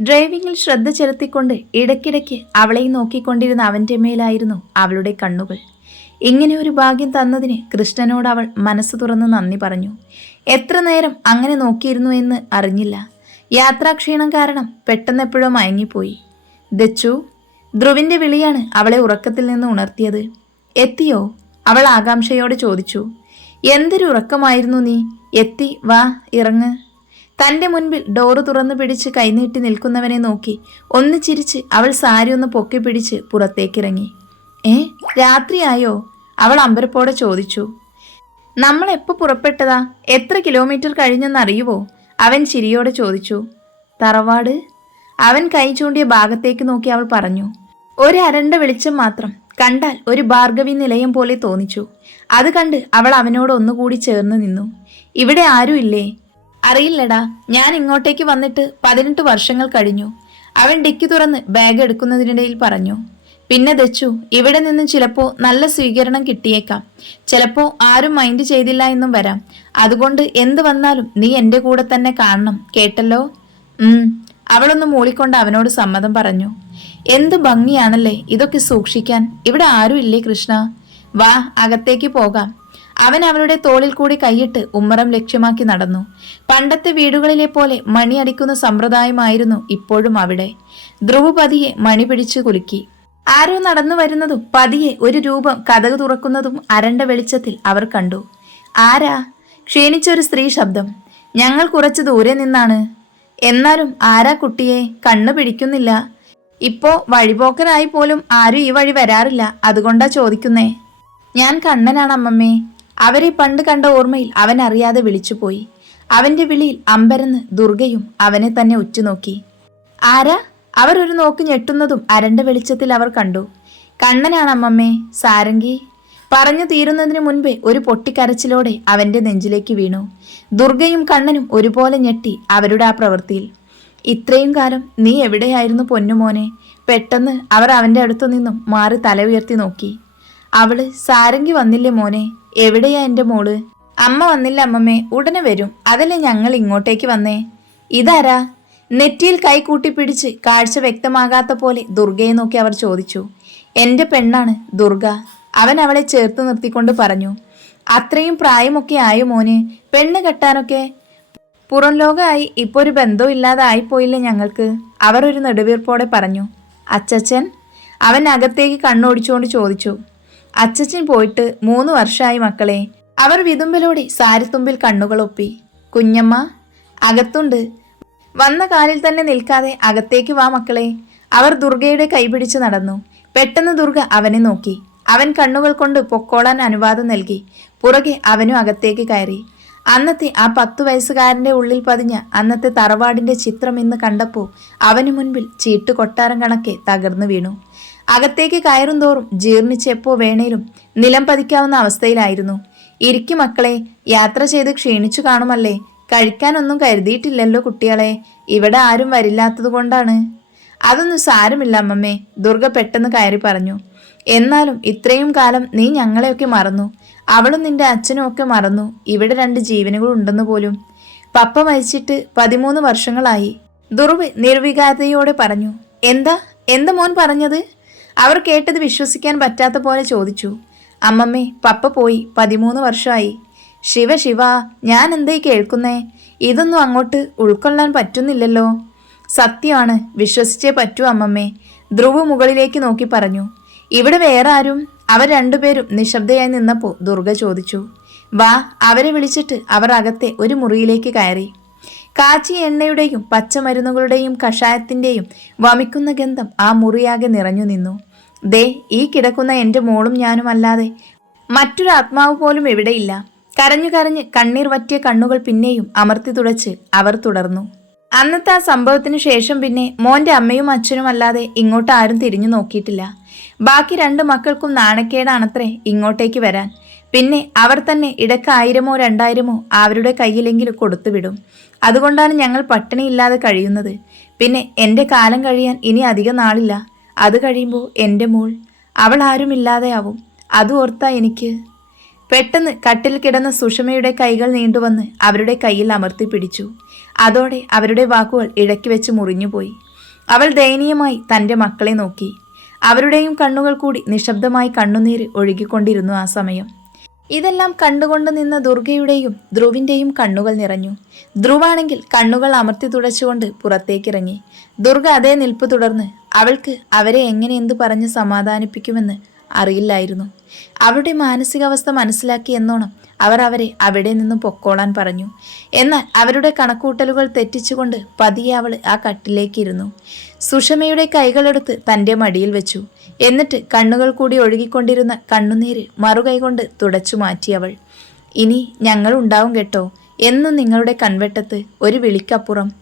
ഡ്രൈവിംഗിൽ ശ്രദ്ധ ചെലുത്തിക്കൊണ്ട് ഇടയ്ക്കിടയ്ക്ക് അവളെ നോക്കിക്കൊണ്ടിരുന്ന അവന്റെ മേലായിരുന്നു അവളുടെ കണ്ണുകൾ. ഇങ്ങനെ ഒരു ഭാഗ്യം തന്നതിന് കൃഷ്ണനോട് അവൾ മനസ്സ് തുറന്ന് നന്ദി പറഞ്ഞു. എത്ര നേരം അങ്ങനെ നോക്കിയിരുന്നു എന്ന് അറിഞ്ഞില്ല. യാത്രാക്ഷീണം കാരണം പെട്ടെന്ന് എപ്പോഴോ മയങ്ങിപ്പോയി. ദച്ചു ധ്രുവിന്റെ വിളിയാണ് അവളെ ഉറക്കത്തിൽ നിന്ന് ഉണർത്തിയത്. എത്തിയോ? അവൾ ആകാംക്ഷയോടെ ചോദിച്ചു. എന്തൊരു ഉറക്കമായിരുന്നു നീ? എത്തി വാ ഇറങ്ങ്. തന്റെ മുൻപിൽ ഡോറ് തുറന്നു പിടിച്ച് കൈനീട്ടി നിൽക്കുന്നവനെ നോക്കി. ഒന്ന് ചിരിച്ച് അവൾ സാരി ഒന്ന് പൊക്കി പിടിച്ച് പുറത്തേക്കിറങ്ങി. ഏ രാത്രിയായോ? അവൾ അമ്പരപ്പോടെ ചോദിച്ചു. നമ്മൾ എപ്പോൾ പുറപ്പെട്ടതാ? എത്ര കിലോമീറ്റർ കഴിഞ്ഞെന്നറിയുവോ അവൻ ചിരിയോടെ ചോദിച്ചു. തറവാട്? അവൻ കൈ ചൂണ്ടിയ ഭാഗത്തേക്ക് നോക്കി അവൾ പറഞ്ഞു. ഒരു അരണ്ട വെളിച്ചം മാത്രം. കണ്ടാൽ ഒരു ഭാർഗവി നിലയം പോലെ തോന്നിച്ചു. അത് കണ്ട് അവൾ അവനോട് ഒന്നുകൂടി ചേർന്ന് നിന്നു. ഇവിടെ ആരുമില്ലേ? അറിയില്ലടാ. ഞാൻ ഇങ്ങോട്ടേക്ക് വന്നിട്ട് പതിനെട്ട് വർഷങ്ങൾ കഴിഞ്ഞു. അവൻ ഡിക്കി തുറന്ന് ബാഗ് എടുക്കുന്നതിനിടയിൽ പറഞ്ഞു പിന്നെ ദച്ചു ഇവിടെ നിന്നും ചിലപ്പോ നല്ല സ്വീകരണം കിട്ടിയേക്കാം. ചിലപ്പോ ആരും മൈൻഡ് ചെയ്തില്ല എന്നും വരാം. അതുകൊണ്ട് എന്ത് വന്നാലും നീ എന്റെ കൂടെ തന്നെ കാണണം കേട്ടല്ലോ? ഉം. അവളൊന്ന് മൂളിക്കൊണ്ട് അവനോട് സമ്മതം പറഞ്ഞു എന്ത് ഭംഗിയാണല്ലേ ഇതൊക്കെ സൂക്ഷിക്കാൻ. ഇവിടെ ആരും ഇല്ലേ കൃഷ്ണ? വാ അകത്തേക്ക് പോകാം. അവൻ അവളുടെ തോളിൽ കൂടി കൈയിട്ട് ഉമ്മറം ലക്ഷ്യമാക്കി നടന്നു. പണ്ടത്തെ വീടുകളിലെ പോലെ മണി അടിക്കുന്ന സമ്പ്രദായമായിരുന്നു ഇപ്പോഴും അവിടെ. ധ്രുവ് പതിയെ മണി പിടിച്ചു കുലുക്കി. ആരോ നടന്നു വരുന്നതും പതിയെ ഒരു രൂപം കഥക് തുറക്കുന്നതും അരണ്ട വെളിച്ചത്തിൽ അവർ കണ്ടു. ആരാ? ക്ഷീണിച്ചൊരു സ്ത്രീ ശബ്ദം. ഞങ്ങൾ കുറച്ച് ദൂരെ നിന്നാണ്. എന്നാലും ആരാ കുട്ടിയെ? കണ്ണു പിടിക്കുന്നില്ല. ഇപ്പോ വഴിപോക്കരായി പോലും ആരും ഈ വഴി വരാറില്ല. അതുകൊണ്ടാ ചോദിക്കുന്നേ. ഞാൻ കണ്ണനാണ് അമ്മമ്മേ. അവരെ പണ്ട് കണ്ട ഓർമ്മയിൽ അവൻ അറിയാതെ വിളിച്ചുപോയി അവന്റെ വിളിയിൽ അമ്പരന്ന് ദുർഗയും അവനെ തന്നെ ഉറ്റുനോക്കി. ആരാ? അവർ ഒരു നോക്ക് ഞെട്ടുന്നതും അരണ്ട വെളിച്ചത്തിൽ അവർ കണ്ടു. കണ്ണനാണ് അമ്മമ്മേ സാരംഗി. പറഞ്ഞു തീരുന്നതിന് മുൻപേ ഒരു പൊട്ടിക്കരച്ചിലോടെ അവന്റെ നെഞ്ചിലേക്ക് വീണു. ദുർഗയും കണ്ണനും ഒരുപോലെ ഞെട്ടി അവരുടെ ആ പ്രവൃത്തിയിൽ. ഇത്രയും കാലം നീ എവിടെയായിരുന്നു പൊന്നുമോനെ? പെട്ടെന്ന് അവർ അവന്റെ അടുത്തു നിന്നും മാറി തല ഉയർത്തി നോക്കി. അവൾ സാരംഗി വന്നില്ലേ മോനെ? എവിടെയാ എന്റെ മോൾ? അമ്മ വന്നില്ല അമ്മമ്മേ ഉടനെ വരും. അതല്ലേ ഞങ്ങൾ ഇങ്ങോട്ടേക്ക് വന്നേ? ഇതാരാ? നെറ്റിയിൽ കൈ കൂട്ടിപ്പിടിച്ച് കാഴ്ച വ്യക്തമാകാത്ത പോലെ ദുർഗയെ നോക്കി അവർ ചോദിച്ചു. എന്റെ പെണ്ണാണ് ദുർഗ. അവൻ അവളെ ചേർത്ത് നിർത്തിക്കൊണ്ട് പറഞ്ഞു. അത്രയും പ്രായമൊക്കെ ആയോ മോന്? പെണ്ണ് കെട്ടാനൊക്കെ? പുറം ലോകമായി ഇപ്പോൾ ഒരു ബന്ധവും ഇല്ലാതെ ആയിപ്പോയില്ലേ ഞങ്ങൾക്ക്? അവർ ഒരു നെടുവീർപ്പോടെ പറഞ്ഞു. അച്ചച്ചൻ? അവൻ അകത്തേക്ക് കണ്ണോടിച്ചുകൊണ്ട് ചോദിച്ചു. അച്ചച്ചൻ പോയിട്ട് മൂന്ന് വർഷമായി മക്കളെ. അവർ വിതുമ്പലോടെ സാരിത്തുമ്പിൽ കണ്ണുകളൊപ്പി കുഞ്ഞമ്മ അകത്തുണ്ട്. വന്ന കാലിൽ തന്നെ നിൽക്കാതെ അകത്തേക്ക് വാ മക്കളെ. അവർ ദുർഗയുടെ കൈപിടിച്ച് നടന്നു. പെട്ടെന്ന് ദുർഗ അവനെ നോക്കി. അവൻ കണ്ണുകൾ കൊണ്ട് പൊക്കോളാൻ അനുവാദം നൽകി. പുറകെ അവനും അകത്തേക്ക് കയറി. അന്നത്തെ ആ പത്തു വയസ്സുകാരന്റെ ഉള്ളിൽ പതിഞ്ഞ അന്നത്തെ തറവാടിന്റെ ചിത്രം ഇന്ന് കണ്ടപ്പോൾ അവനു മുൻപിൽ ചീട്ട് കൊട്ടാരം കണക്കെ തകർന്നു വീണു. അകത്തേക്ക് കയറും തോറും ജീർണിച്ചെപ്പോ വേണേലും നിലം പതിക്കാവുന്ന അവസ്ഥയിലായിരുന്നു. ഇരിക്കു മക്കളെ യാത്ര ചെയ്ത് ക്ഷീണിച്ചു കാണുമല്ലേ? കഴിക്കാനൊന്നും കരുതിയിട്ടില്ലല്ലോ കുട്ടികളെ. ഇവിടെ ആരും വരില്ലാത്തത് കൊണ്ടാണ്. അതൊന്നും സാരമില്ല അമ്മമ്മേ ദുർഗ പെട്ടെന്ന് കയറി പറഞ്ഞു. എന്നാലും ഇത്രയും കാലം നീ ഞങ്ങളെയൊക്കെ മറന്നു. അവളും നിന്റെ അച്ഛനും ഒക്കെ മറന്നു. ഇവിടെ രണ്ട് ജീവനുകൾ ഉണ്ടെന്ന് പോലും. പപ്പ മരിച്ചിട്ട് പതിമൂന്ന് വർഷങ്ങളായി. ദുർവി നിർവികാരതയോടെ പറഞ്ഞു. എന്താ? എന്താ മോൻ പറഞ്ഞത്? അവർ കേട്ടത് വിശ്വസിക്കാൻ പറ്റാത്ത പോലെ ചോദിച്ചു. അമ്മമ്മേ പപ്പ പോയി. പതിമൂന്ന് വർഷമായി ശിവ ശിവ ഞാൻ എന്തേ കേൾക്കുന്നേ? ഇതൊന്നും അങ്ങോട്ട് ഉൾക്കൊള്ളാൻ പറ്റുന്നില്ലല്ലോ. സത്യമാണ് വിശ്വസിച്ചേ പറ്റൂ അമ്മമ്മേ. ധ്രുവ് മുകളിലേക്ക് നോക്കി പറഞ്ഞു. ഇവിടെ വേറെ ആരും? അവർ രണ്ടുപേരും നിശബ്ദയായി നിന്നപ്പോൾ ദുർഗ ചോദിച്ചു. വാ അവരെ വിളിച്ചിട്ട് അവർ അകത്തെ ഒരു മുറിയിലേക്ക് കയറി. കാച്ചിയ എണ്ണയുടെയും പച്ചമരുന്നുകളുടെയും കഷായത്തിന്റെയും വമിക്കുന്ന ഗന്ധം ആ മുറിയാകെ നിറഞ്ഞു നിന്നു. ദേ ഈ കിടക്കുന്ന എന്റെ മോളും ഞാനും അല്ലാതെ മറ്റൊരു ആത്മാവ് പോലും എവിടെയില്ല. കരഞ്ഞു കരഞ്ഞ് കണ്ണീർ വറ്റിയ കണ്ണുകൾ പിന്നെയും അമർത്തി തുടച്ച് അവർ തുടർന്നു. അന്നത്തെ ആ സംഭവത്തിന് ശേഷം പിന്നെ മോന്റെ അമ്മയും അച്ഛനും അല്ലാതെ ഇങ്ങോട്ട് ആരും തിരിഞ്ഞു നോക്കിയിട്ടില്ല. ബാക്കി രണ്ട് മക്കൾക്കും നാണക്കേടാണത്രേ ഇങ്ങോട്ടേക്ക് വരാൻ. പിന്നെ അവർ തന്നെ ഇടയ്ക്ക് ആയിരമോ രണ്ടായിരമോ അവരുടെ കയ്യിലെങ്കിലും കൊടുത്തുവിടും. അതുകൊണ്ടാണ് ഞങ്ങൾ പട്ടിണിയില്ലാതെ കഴിയുന്നത്. പിന്നെ എന്റെ കാലം കഴിയാൻ ഇനി അധികം നാളില്ല. അത് കഴിയുമ്പോൾ എന്റെ മോൾ അവൾ ആരുമില്ലാതെയാവും. അത് ഓർത്താ എനിക്ക്. പെട്ടെന്ന് കട്ടിൽ കിടന്ന സുഷമയുടെ കൈകൾ നീണ്ടുവന്ന് അവരുടെ കയ്യിൽ അമർത്തി പിടിച്ചു. അതോടെ അവരുടെ വാക്കുകൾ ഇടയ്ക്ക് വെച്ച് മുറിഞ്ഞുപോയി. അവൾ ദയനീയമായി തന്റെ മക്കളെ നോക്കി. അവരുടെയും കണ്ണുകൾ കൂടി നിശബ്ദമായി കണ്ണുനീര് ഒഴുകിക്കൊണ്ടിരുന്നു ആ സമയം. ഇതെല്ലാം കണ്ടുകൊണ്ട് നിന്ന ദുർഗയുടെയും ധ്രുവിന്റെയും കണ്ണുകൾ നിറഞ്ഞു. ധ്രുവാണെങ്കിൽ കണ്ണുകൾ അമർത്തി തുടച്ചുകൊണ്ട് പുറത്തേക്കിറങ്ങി. ദുർഗ അതേ നിൽപ്പ് തുടർന്ന് അവൾക്ക് അവരെ എങ്ങനെ എന്തു പറഞ്ഞ് സമാധാനിപ്പിക്കുമെന്ന് അറിയില്ലായിരുന്നു. അവരുടെ മാനസികാവസ്ഥ മനസ്സിലാക്കി എന്നോണം അവർ അവരെ അവിടെ നിന്നും പൊക്കോളാൻ പറഞ്ഞു. എന്നാൽ അവരുടെ കണക്കൂട്ടലുകൾ തെറ്റിച്ചുകൊണ്ട് പതിയെ അവൾ ആ കട്ടിലേക്കിരുന്നു. സുഷമയുടെ കൈകളെടുത്ത് തന്റെ മടിയിൽ വെച്ചു. എന്നിട്ട് കണ്ണുകൾ കൂടി ഒഴുകിക്കൊണ്ടിരുന്ന കണ്ണുനീര് മറുകൈകൊണ്ട് തുടച്ചു മാറ്റി അവൾ. ഇനി ഞങ്ങൾ ഉണ്ടാവും കേട്ടോ. എന്നും നിങ്ങളുടെ കൺവെട്ടത്ത് ഒരു വിളിക്കപ്പുറം.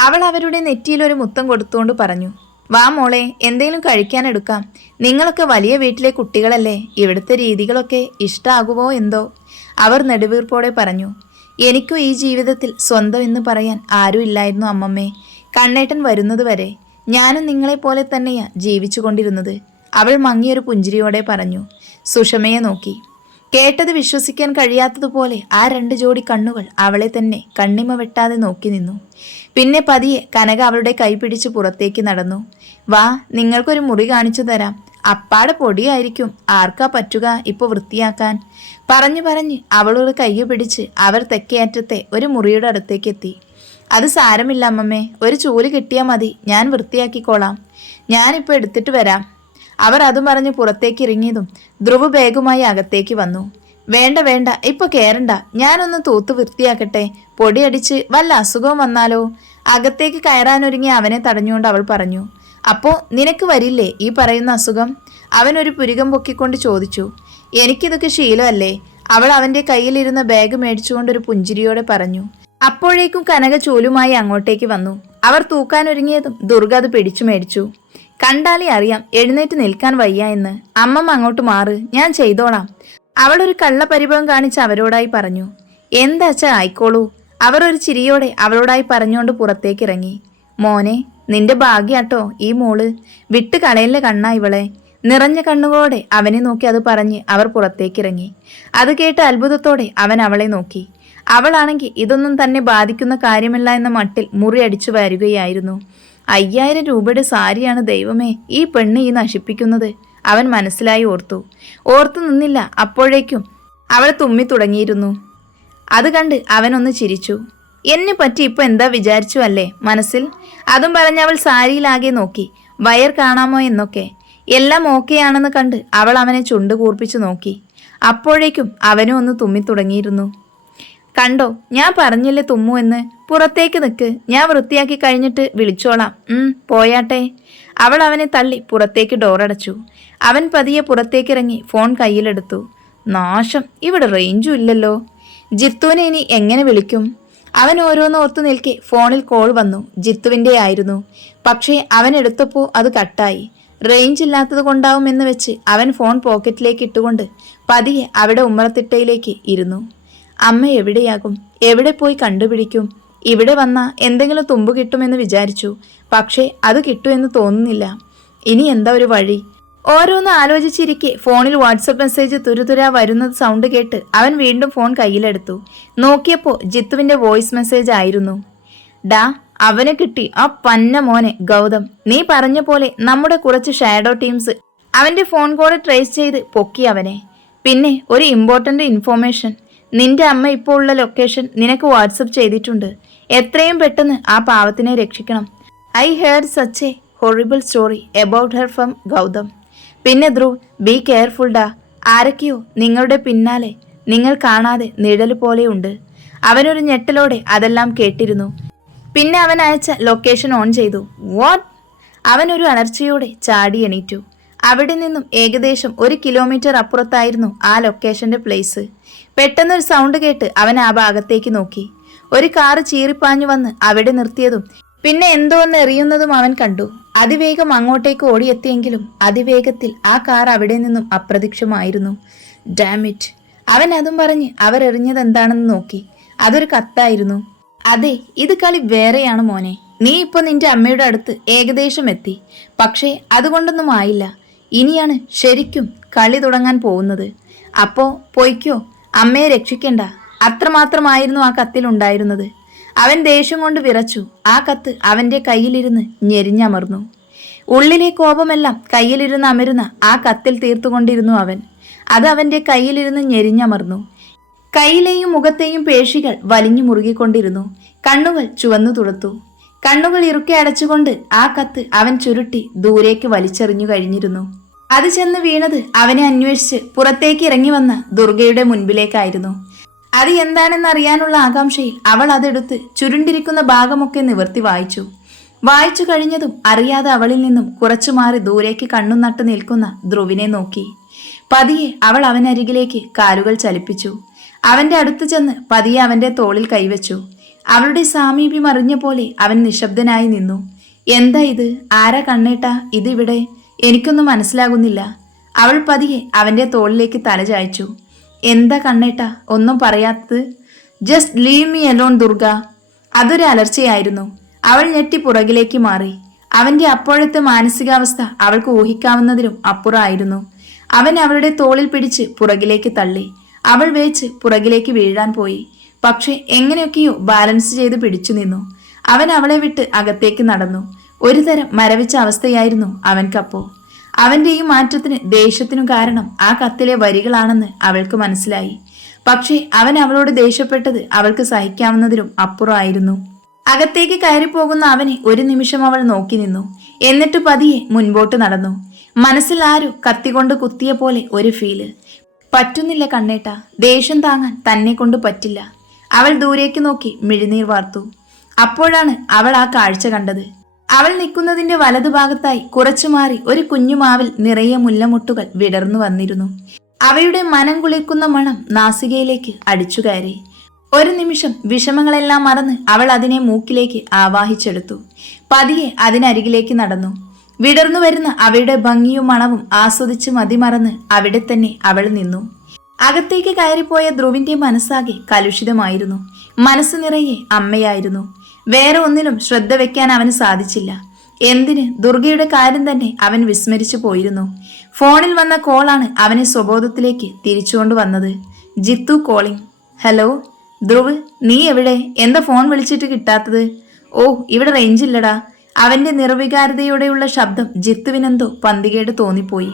അവൾ അവരുടെ നെറ്റിയിൽ ഒരു മുത്തം കൊടുത്തുകൊണ്ട് പറഞ്ഞു. വാ മോളെ എന്തെങ്കിലും കഴിക്കാൻ എടുക്കാം നിങ്ങളൊക്കെ വലിയ വീട്ടിലെ കുട്ടികളല്ലേ ഇവിടുത്തെ രീതികളൊക്കെ ഇഷ്ടാകുമോ എന്തോ? അവർ നെടുവീർപ്പോടെ പറഞ്ഞു എനിക്കും ഈ ജീവിതത്തിൽ സ്വന്തം എന്ന് പറയാൻ ആരും ഇല്ലായിരുന്നു അമ്മമ്മേ. കണ്ണേട്ടൻ വരുന്നതുവരെ ഞാനും നിങ്ങളെപ്പോലെ തന്നെയാ ജീവിച്ചു കൊണ്ടിരുന്നത് അവൾ മങ്ങിയൊരു പുഞ്ചിരിയോടെ പറഞ്ഞു സുഷമയെ നോക്കി കേട്ടത് വിശ്വസിക്കാൻ കഴിയാത്തതുപോലെ ആ രണ്ട് ജോഡി കണ്ണുകൾ അവളെ തന്നെ കണ്ണിമ വെട്ടാതെ നോക്കി നിന്നു. പിന്നെ പതിയെ കനക അവളുടെ കൈ പിടിച്ച് പുറത്തേക്ക് നടന്നു. വാ നിങ്ങൾക്കൊരു മുറി കാണിച്ചു തരാം. അപ്പാടെ പൊടിയായിരിക്കും. ആർക്കാ പറ്റുക ഇപ്പോൾ വൃത്തിയാക്കാൻ? പറഞ്ഞു പറഞ്ഞ് അവളൊരു കൈ പിടിച്ച് അവർ തെക്കേയറ്റത്തെ ഒരു മുറിയുടെ അടുത്തേക്ക് എത്തി. അത് സാരമില്ല അമ്മമ്മേ. ഒരു ചൂൽ കിട്ടിയാൽ മതി. ഞാൻ വൃത്തിയാക്കിക്കോളാം. ഞാനിപ്പോൾ എടുത്തിട്ട് വരാം. അവർ അതും പറഞ്ഞ് പുറത്തേക്ക് ഇറങ്ങിയതും ധ്രുവ് ബാഗുമായി അകത്തേക്ക് വന്നു. വേണ്ട വേണ്ട ഇപ്പൊ കേറണ്ട. ഞാനൊന്ന് തൂത്ത് വൃത്തിയാക്കട്ടെ. പൊടിയടിച്ച് വല്ല അസുഖവും വന്നാലോ? അകത്തേക്ക് കയറാനൊരുങ്ങി അവനെ തടഞ്ഞുകൊണ്ട് അവൾ പറഞ്ഞു അപ്പോ നിനക്ക് വരില്ലേ ഈ പറയുന്ന അസുഖം? അവൻ ഒരു പുരികം പൊക്കിക്കൊണ്ട് ചോദിച്ചു എനിക്കിതൊക്കെ ശീലമല്ലേ? അവൾ അവന്റെ കയ്യിലിരുന്ന ബാഗ് മേടിച്ചുകൊണ്ട് ഒരു പുഞ്ചിരിയോടെ പറഞ്ഞു അപ്പോഴേക്കും കനക ചൂലുമായി അങ്ങോട്ടേക്ക് വന്നു. അവർ തൂക്കാനൊരുങ്ങിയതും ദുർഗ അത് പിടിച്ചു മേടിച്ചു. കണ്ടാലേ അറിയാം എഴുന്നേറ്റ് നിൽക്കാൻ വയ്യ എന്ന്. അമ്മമ്മ അങ്ങോട്ട് മാറ് ഞാൻ ചെയ്തോളാം. അവൾ ഒരു കള്ളപരിഭവം കാണിച്ച് അവരോടായി പറഞ്ഞു എന്താച്ച ആയിക്കോളൂ. അവർ ഒരു ചിരിയോടെ അവളോടായി പറഞ്ഞുകൊണ്ട് പുറത്തേക്ക് ഇറങ്ങി മോനെ നിന്റെ ഭാഗ്യാട്ടോ ഈ മോൾ. വിട്ട് കളയല്ല കണ്ണാ ഇവളെ. നിറഞ്ഞ കണ്ണുകളോടെ അവനെ നോക്കി അത് പറഞ്ഞ് അവർ പുറത്തേക്കിറങ്ങി. അത് കേട്ട് അത്ഭുതത്തോടെ അവൻ അവളെ നോക്കി. അവളാണെങ്കിൽ ഇതൊന്നും തന്നെ ബാധിക്കുന്ന കാര്യമല്ല എന്ന മട്ടിൽ മുറി അടിച്ചു വരികയായിരുന്നു. അയ്യായിരം രൂപയുടെ സാരിയാണ് ദൈവമേ ഈ പെണ്ണ് ഈ നശിപ്പിക്കുന്നത്. അവൻ മനസ്സിലായി ഓർത്തു. ഓർത്തു നിന്നില്ല. അപ്പോഴേക്കും അവൾ തുമ്മി തുടങ്ങിയിരുന്നു. അത് കണ്ട് അവനൊന്ന് ചിരിച്ചു. എന്നെ പറ്റി ഇപ്പൊ എന്താ വിചാരിച്ചു അല്ലേ? മനസ്സിൽ? അതും പറഞ്ഞ് അവൾ സാരിയിലാകെ നോക്കി. വയർ കാണാമോ എന്നൊക്കെ. എല്ലാം ഓക്കെയാണെന്ന് കണ്ട് അവൾ അവനെ ചുണ്ട് കൂർപ്പിച്ചു നോക്കി. അപ്പോഴേക്കും അവനും ഒന്ന് തുമ്മി തുടങ്ങിയിരുന്നു. കണ്ടോ ഞാൻ പറഞ്ഞില്ലേ തുമ്മു എന്ന്? പുറത്തേക്ക് നിൽക്ക് ഞാൻ വൃത്തിയാക്കി കഴിഞ്ഞിട്ട് വിളിച്ചോളാം. പോയാട്ടെ. അവൾ അവനെ തള്ളി പുറത്തേക്ക് ഡോറടച്ചു. അവൻ പതിയെ പുറത്തേക്കിറങ്ങി ഫോൺ കയ്യിലെടുത്തു. നാശം. ഇവിടെ റേഞ്ചും ഇല്ലല്ലോ. ജിത്തുവിനെ ഇനി എങ്ങനെ വിളിക്കും? അവൻ ഓരോന്ന് ഓർത്തു നിൽക്കെ ഫോണിൽ കോൾ വന്നു. ജിത്തുവിന്റെ ആയിരുന്നു. പക്ഷേ അവൻ എടുത്തപ്പോൾ അത് കട്ടായി. റേഞ്ച് ഇല്ലാത്തത് കൊണ്ടാവുമെന്ന് വെച്ച് അവൻ ഫോൺ പോക്കറ്റിലേക്ക് ഇട്ടുകൊണ്ട് പതിയെ അവിടെ ഉമ്മറത്തിട്ടയിലേക്ക് ഇരുന്നു. അമ്മ എവിടെയാകും? എവിടെ പോയി കണ്ടുപിടിക്കും? ഇവിടെ വന്ന എന്തെങ്കിലും തുമ്പ് കിട്ടുമെന്ന് വിചാരിച്ചു. പക്ഷേ അത് കിട്ടുമെന്ന് തോന്നുന്നില്ല. ഇനി എന്താ ഒരു വഴി? ഓരോന്ന് ആലോചിച്ചിരിക്കെ. ഫോണിൽ വാട്സപ്പ് മെസ്സേജ് തുരുതുര വരുന്നത് സൗണ്ട് കേട്ട് അവൻ വീണ്ടും ഫോൺ കയ്യിലെടുത്തു. നോക്കിയപ്പോൾ ജിത്തുവിന്റെ വോയിസ് മെസ്സേജ് ആയിരുന്നു. ഡാ അവനെ കിട്ടി. ആ പന്ന മോനെ. ഗൗതം നീ പറഞ്ഞ പോലെ നമ്മുടെ കുറച്ച് ഷാഡോ ടീംസ് അവന്റെ ഫോൺ കോൾ ട്രേസ് ചെയ്ത് പൊക്കി അവനെ. പിന്നെ ഒരു ഇമ്പോർട്ടന്റ് ഇൻഫോർമേഷൻ. നിന്റെ അമ്മ ഇപ്പോൾ ഉള്ള ലൊക്കേഷൻ നിനക്ക് വാട്സപ്പ് ചെയ്തിട്ടുണ്ട്. എത്രയും പെട്ടെന്ന് ആ പാവത്തിനെ രക്ഷിക്കണം. I heard such a horrible story about her from Gautam. പിന്നെ ധ്രുവ് ബി കെയർഫുൾ ഡാ. ആരൊക്കെയോ നിങ്ങളുടെ പിന്നാലെ നിങ്ങൾ കാണാതെ നിഴൽ പോലെയുണ്ട് അവനൊരു ഞെട്ടലോടെ അതെല്ലാം കേട്ടിരുന്നു. പിന്നെ അവൻ അയച്ച ലൊക്കേഷൻ ഓൺ ചെയ്തു. വാട്ട് അവനൊരു അലർച്ചയോടെ ചാടി എണീറ്റു. അവിടെ നിന്നും ഏകദേശം ഒരു കിലോമീറ്റർ അപ്പുറത്തായിരുന്നു ആ ലൊക്കേഷന്റെ പ്ലേസ് പെട്ടെന്നൊരു സൗണ്ട് കേട്ട് അവൻ ആ ഭാഗത്തേക്ക് നോക്കി. ഒരു കാറ് ചീറിപ്പാഞ്ഞു വന്ന് അവിടെ നിർത്തിയതും പിന്നെ എന്തോ എന്ന് എറിയുന്നതും അവൻ കണ്ടു. അതിവേഗം അങ്ങോട്ടേക്ക് ഓടിയെത്തിയെങ്കിലും അതിവേഗത്തിൽ ആ കാർ അവിടെ നിന്നും അപ്രത്യക്ഷമായിരുന്നു. ഡാമിറ്റ് അവൻ അതും പറഞ്ഞ് അവർ എറിഞ്ഞത് എന്താണെന്ന് നോക്കി. അതൊരു കത്തായിരുന്നു. അതെ ഇത് കളി വേറെയാണ് മോനെ. നീ ഇപ്പൊ നിന്റെ അമ്മയുടെ അടുത്ത് ഏകദേശം എത്തി. പക്ഷേ അതുകൊണ്ടൊന്നും ആയില്ല. ഇനിയാണ് ശരിക്കും കളി തുടങ്ങാൻ പോകുന്നത്. അപ്പോ പൊയ്ക്കോ. അമ്മയെ രക്ഷിക്കണ്ട. അത്രമാത്രമായിരുന്നു ആ കത്തിലുണ്ടായിരുന്നത് അവൻ ദേഷ്യം കൊണ്ട് വിറച്ചു. ആ കത്ത് അവന്റെ കയ്യിലിരുന്ന് ഞെരിഞ്ഞമർന്നു. ഉള്ളിലെ കോപമെല്ലാം കയ്യിലിരുന്ന് അമരുന്ന ആ കത്തിൽ തീർത്തുകൊണ്ടിരുന്നു അവൻ. അത് അവന്റെ കയ്യിലിരുന്ന് ഞെരിഞ്ഞമർന്നു. കയ്യിലെയും മുഖത്തെയും പേശികൾ വലിഞ്ഞു മുറുകിക്കൊണ്ടിരുന്നു. കണ്ണുകൾ ചുവന്നു തുടുത്തു കണ്ണുകൾ ഇറുക്കെ അടച്ചുകൊണ്ട് ആ കത്ത് അവൻ ചുരുട്ടി ദൂരേക്ക് വലിച്ചെറിഞ്ഞു കഴിഞ്ഞിരുന്നു. അത് ചെന്ന് വീണത് അവനെ അന്വേഷിച്ച് പുറത്തേക്ക് ഇറങ്ങി വന്ന ദുർഗയുടെ മുൻപിലേക്കായിരുന്നു. അത് എന്താണെന്ന് അറിയാനുള്ള ആകാംക്ഷയിൽ അവൾ അതെടുത്ത് ചുരുണ്ടിരിക്കുന്ന ഭാഗമൊക്കെ നിവർത്തി വായിച്ചു. വായിച്ചു കഴിഞ്ഞതും അറിയാതെ അവളിൽ നിന്നും കുറച്ചു മാറി ദൂരേക്ക് കണ്ണും നട്ട് നിൽക്കുന്ന ധ്രുവിനെ നോക്കി. പതിയെ അവൾ അവനരികിലേക്ക് കാലുകൾ ചലിപ്പിച്ചു. അവന്റെ അടുത്ത് ചെന്ന് പതിയെ അവന്റെ തോളിൽ കൈവച്ചു. അവളുടെ സാമീപ്യം അറിഞ്ഞ പോലെ അവൻ നിശബ്ദനായി നിന്നു. എന്താ ഇത്? ആരാ കണ്ണേട്ടാ? ഇതിവിടെ എനിക്കൊന്നും മനസ്സിലാകുന്നില്ല. അവൾ പതിയെ അവന്റെ തോളിലേക്ക് തല ചായ്ച്ചു. എന്താ കണ്ണേട്ടാ? ഒന്നും പറയാത്തത്. Just leave me alone Durga. അതൊരു അലർച്ചയായിരുന്നു. അവൾ ഞെട്ടി പുറകിലേക്ക് മാറി. അവന്റെ അപ്പോഴത്തെ മാനസികാവസ്ഥ അവൾക്ക് ഊഹിക്കാവുന്നതിലും അപ്പുറമായിരുന്നു. അവൻ അവളുടെ തോളിൽ പിടിച്ച് പുറകിലേക്ക് തള്ളി. അവൾ വേച്ച് പുറകിലേക്ക് വീഴാൻ പോയി. പക്ഷെ എങ്ങനെയൊക്കെയോ ബാലൻസ് ചെയ്ത് പിടിച്ചു നിന്നു. അവൻ അവളെ വിട്ട് അകത്തേക്ക് നടന്നു. ഒരുതരം മരവിച്ച അവസ്ഥയായിരുന്നു അവൻക്കപ്പോ. അവന്റെ ഈ മാറ്റത്തിന് ദേഷ്യത്തിനു കാരണം ആ കത്തിലെ വരികളാണെന്ന് അവൾക്ക് മനസ്സിലായി. പക്ഷേ അവൻ അവളോട് ദേഷ്യപ്പെട്ടത് അവൾക്ക് സഹിക്കാവുന്നതിലും അപ്പുറമായിരുന്നു. അകത്തേക്ക് കയറിപ്പോകുന്ന അവനെ ഒരു നിമിഷം അവൾ നോക്കി നിന്നു. എന്നിട്ട് പതിയെ മുൻപോട്ട് നടന്നു. മനസ്സിൽ ആരോ കത്തികൊണ്ട് കുത്തിയ പോലെ ഒരു ഫീൽ പറ്റുന്നില്ല കണ്ണേട്ട ദേഷ്യം താങ്ങാൻ തന്നെ കൊണ്ട് പറ്റില്ല. അവൾ ദൂരേക്ക് നോക്കി മിഴിനീർ വാർത്തു. അപ്പോഴാണ് അവൾ ആ കാഴ്ച കണ്ടത്. അവൾ നിൽക്കുന്നതിന്റെ വലതുഭാഗത്തായി കുറച്ചു മാറി ഒരു കുഞ്ഞുമാവിൽ നിറയെ മുല്ലമുട്ടുകൾ വിടർന്നു വന്നിരുന്നു. അവയുടെ മനം കുളിക്കുന്ന മണം നാസികയിലേക്ക് അടിച്ചു കയറി. ഒരു നിമിഷം വിഷമങ്ങളെല്ലാം മറന്ന് അവൾ അതിനെ മൂക്കിലേക്ക് ആവാഹിച്ചെടുത്തു. പതിയെ അതിനരികിലേക്ക് നടന്നു. വിടർന്നു വരുന്ന അവയുടെ ഭംഗിയും മണവും ആസ്വദിച്ച് മതിമറന്ന് അവിടെ തന്നെ അവൾ നിന്നു. അകത്തേക്ക് കയറിപ്പോയ ധ്രുവിന്റെ മനസ്സാകെ കലുഷിതമായിരുന്നു. മനസ്സ് നിറയെ അമ്മയായിരുന്നു. വേറെ ഒന്നിലും ശ്രദ്ധ വെക്കാൻ അവന് സാധിച്ചില്ല. എന്തിന്? ദുർഗയുടെ കാര്യം തന്നെ അവൻ വിസ്മരിച്ചു പോയിരുന്നു. ഫോണിൽ വന്ന കോളാണ് അവനെ സ്വബോധത്തിലേക്ക് തിരിച്ചുകൊണ്ട് വന്നത്. ജിത്തു കോളിംഗ്. ഹലോ? ധ്രുവ് നീ എവിടെ? എന്താ ഫോൺ വിളിച്ചിട്ട് കിട്ടാത്തത്? ഓ ഇവിടെ റേഞ്ച് ഇല്ലടാ. അവന്റെ നിർവികാരതയോടെയുള്ള ശബ്ദം ജിത്തുവിനെന്തോ പന്തികേട് തോന്നിപ്പോയി.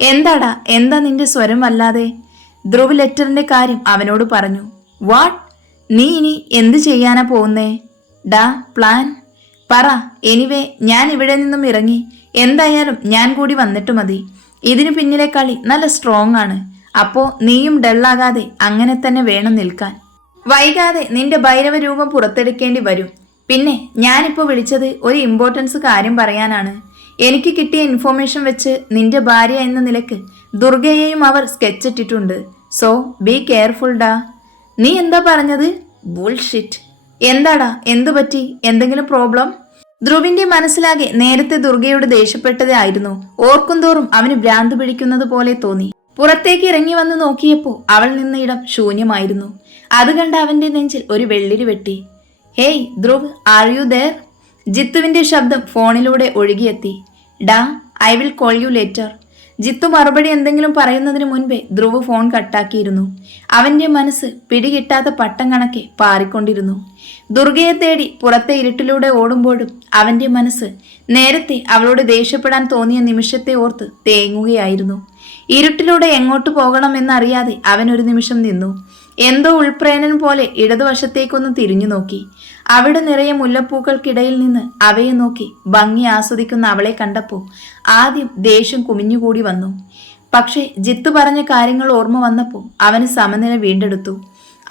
എന്താടാ? എന്താ നിന്റെ സ്വരം വല്ലാതെ? ധ്രുവ് ലെറ്ററിന്റെ കാര്യം അവനോട് പറഞ്ഞു. വാട്ട്? നീ ഇനി എന്ത് ചെയ്യാനാ പോകുന്നേ? ഡാ പ്ലാൻ? പറ എനിവേ ഞാൻ ഇവിടെ നിന്നും ഇറങ്ങി. എന്തായാലും ഞാൻ കൂടി വന്നിട്ട് മതി. ഇതിനു പിന്നിലെ കളി നല്ല സ്ട്രോങ് ആണ്. അപ്പോ നീയും ഡള്ളാകാതെ അങ്ങനെ തന്നെ വേണം നിൽക്കാൻ. വൈകാതെ നിന്റെ ഭൈരവ രൂപം പുറത്തെടുക്കേണ്ടി വരും. പിന്നെ ഞാനിപ്പോൾ വിളിച്ചത് ഒരു ഇമ്പോർട്ടൻസ് കാര്യം പറയാനാണ്. എനിക്ക് കിട്ടിയ ഇൻഫോർമേഷൻ വെച്ച് നിന്റെ ഭാര്യ എന്ന നിലയ്ക്ക് ദുർഗയെയും അവർ സ്കെച്ച് ഇട്ടിട്ടുണ്ട് സോ ബി കെയർഫുൾ ഡാ. നീ എന്താ പറഞ്ഞത്? ബുൾഷിറ്റ് എന്താടാ? എന്തു പറ്റി? എന്തെങ്കിലും പ്രോബ്ലം ധ്രുവിന്റെ മനസ്സിലാകെ നേരത്തെ ദുർഗയോട് ദേഷ്യപ്പെട്ടതേ ആയിരുന്നു. ഓർക്കുംതോറും അവന് ഭ്രാന്ത് പിടിക്കുന്നത് പോലെ തോന്നി. പുറത്തേക്ക് ഇറങ്ങി വന്ന് നോക്കിയപ്പോൾ അവൾ നിന്ന ഇടം ശൂന്യമായിരുന്നു. അത് കണ്ട അവന്റെ നെഞ്ചിൽ ഒരു വെള്ളിരി വെട്ടി. Hey Dhruv are you there ജിത്തുവിന്റെ ശബ്ദം ഫോണിലൂടെ ഒഴുകിയെത്തി. ഡാ I will call you later Jithu മറുപടി എന്തെങ്കിലും പറയുന്നതിന് മുൻപേ ധ്രുവ് ഫോൺ കട്ടാക്കിയിരുന്നു. അവന്റെ മനസ്സ് പിടികിട്ടാത്ത പട്ടം കണക്കെ പാറിക്കൊണ്ടിരുന്നു. ദുർഗയെ തേടി പുറത്തെ ഇരുട്ടിലൂടെ ഓടുമ്പോഴും അവന്റെ മനസ്സ് നേരത്തെ അവളോട് ദേഷ്യപ്പെടാൻ തോന്നിയ നിമിഷത്തെ ഓർത്ത് തേങ്ങുകയായിരുന്നു. ഇരുട്ടിലൂടെ എങ്ങോട്ട് പോകണമെന്നറിയാതെ അവൻ ഒരു നിമിഷം നിന്നു. എന്തോ ഉൾപ്രേരണൻ പോലെ ഇടതുവശത്തേക്കൊന്ന് തിരിഞ്ഞു നോക്കി അവിടെ നിറയെ മുല്ലപ്പൂക്കൾക്കിടയിൽ നിന്ന് അവയെ നോക്കി ഭംഗി ആസ്വദിക്കുന്ന അവളെ കണ്ടപ്പോൾ ആദ്യം ദേഷ്യം കുമിഞ്ഞുകൂടി വന്നു. പക്ഷേ ജിത്തു പറഞ്ഞ കാര്യങ്ങൾ ഓർമ്മ വന്നപ്പോൾ അവന് സമനില വീണ്ടെടുത്തു.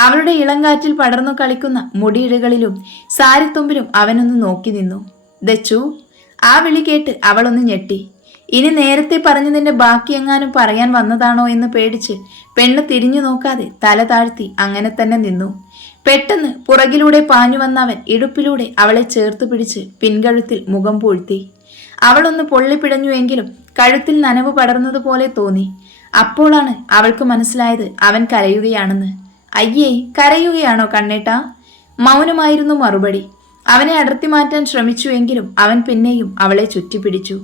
അവളുടെ ഇളങ്കാറ്റിൽ പടർന്നു കളിക്കുന്ന മുടിയിഴകളിലും സാരിത്തുമ്പിലും അവനൊന്ന് നോക്കി നിന്നു. ദച്ചു ആ വിളി കേട്ട് അവളൊന്ന് ഞെട്ടി. ഇനി നേരത്തെ പറഞ്ഞതിന്റെ ബാക്കി എങ്ങാനും പറയാൻ വന്നതാണോ എന്ന് പേടിച്ച് പെണ്ണ് തിരിഞ്ഞു നോക്കാതെ തല താഴ്ത്തി അങ്ങനെ തന്നെ നിന്നു. പെട്ടെന്ന് പുറകിലൂടെ പാഞ്ഞു വന്നവൻ ഇടുപ്പിലൂടെ അവളെ ചേർത്ത് പിടിച്ച് പിൻകഴുത്തിൽ മുഖം പൂഴ്ത്തി. അവളൊന്ന് പൊള്ളിപ്പിടഞ്ഞുവെങ്കിലും കഴുത്തിൽ നനവ് പടർന്നതുപോലെ തോന്നി. അപ്പോഴാണ് അവൾക്ക് മനസ്സിലായത് അവൻ കരയുകയാണെന്ന്. അയ്യേ കരയുകയാണോ കണ്ണേട്ട? മൗനമായിരുന്നു മറുപടി. അവനെ അടർത്തി മാറ്റാൻ ശ്രമിച്ചുവെങ്കിലും അവൻ പിന്നെയും അവളെ ചുറ്റിപ്പിടിച്ചു.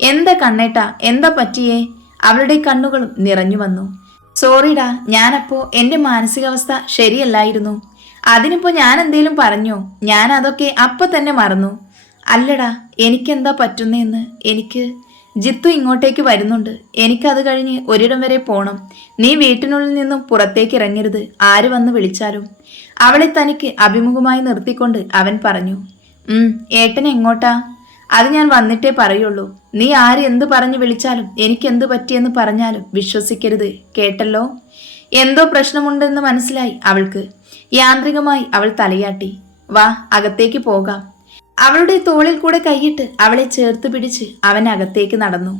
എന്താ കണ്ണേട്ട? എന്താ പറ്റിയേ? അവളുടെ കണ്ണുകളും നിറഞ്ഞു വന്നു. സോറിടാ ഞാനപ്പോ എന്റെ മാനസികാവസ്ഥ ശരിയല്ലായിരുന്നു. അതിനിപ്പോ ഞാൻ എന്തേലും പറഞ്ഞോ ഞാൻ അതൊക്കെ അപ്പൊ തന്നെ മറന്നു. അല്ലടാ എനിക്കെന്താ പറ്റുന്നതെന്ന് എനിക്ക് ജിത്തു ഇങ്ങോട്ടേക്ക് വരുന്നുണ്ട്. എനിക്കത് കഴിഞ്ഞ് ഒരിടം വരെ പോണം. നീ വീട്ടിനുള്ളിൽ നിന്നും പുറത്തേക്ക് ഇറങ്ങരുത്. ആര് വന്ന് വിളിച്ചാലും. അവളെ തനിക്ക് അഭിമുഖമായി നിർത്തിക്കൊണ്ട് അവൻ പറഞ്ഞു ഉം ഏട്ടൻ എങ്ങോട്ടാ? അത് ഞാൻ വന്നിട്ടേ പറയുള്ളൂ. നീ ആര് എന്ത് പറഞ്ഞു വിളിച്ചാലും എനിക്ക് എന്ത് പറ്റിയെന്ന് പറഞ്ഞാലും വിശ്വസിക്കരുത്. കേട്ടല്ലോ? എന്തോ പ്രശ്നമുണ്ടെന്ന് മനസ്സിലായി അവൾക്ക്. യാന്ത്രികമായി അവൾ തലയാട്ടി. വാ അകത്തേക്ക് പോകാം. അവളുടെ തോളിൽ കൂടെ കൈയിട്ട് അവളെ ചേർത്ത് പിടിച്ച് അവൻ അകത്തേക്ക് നടന്നു.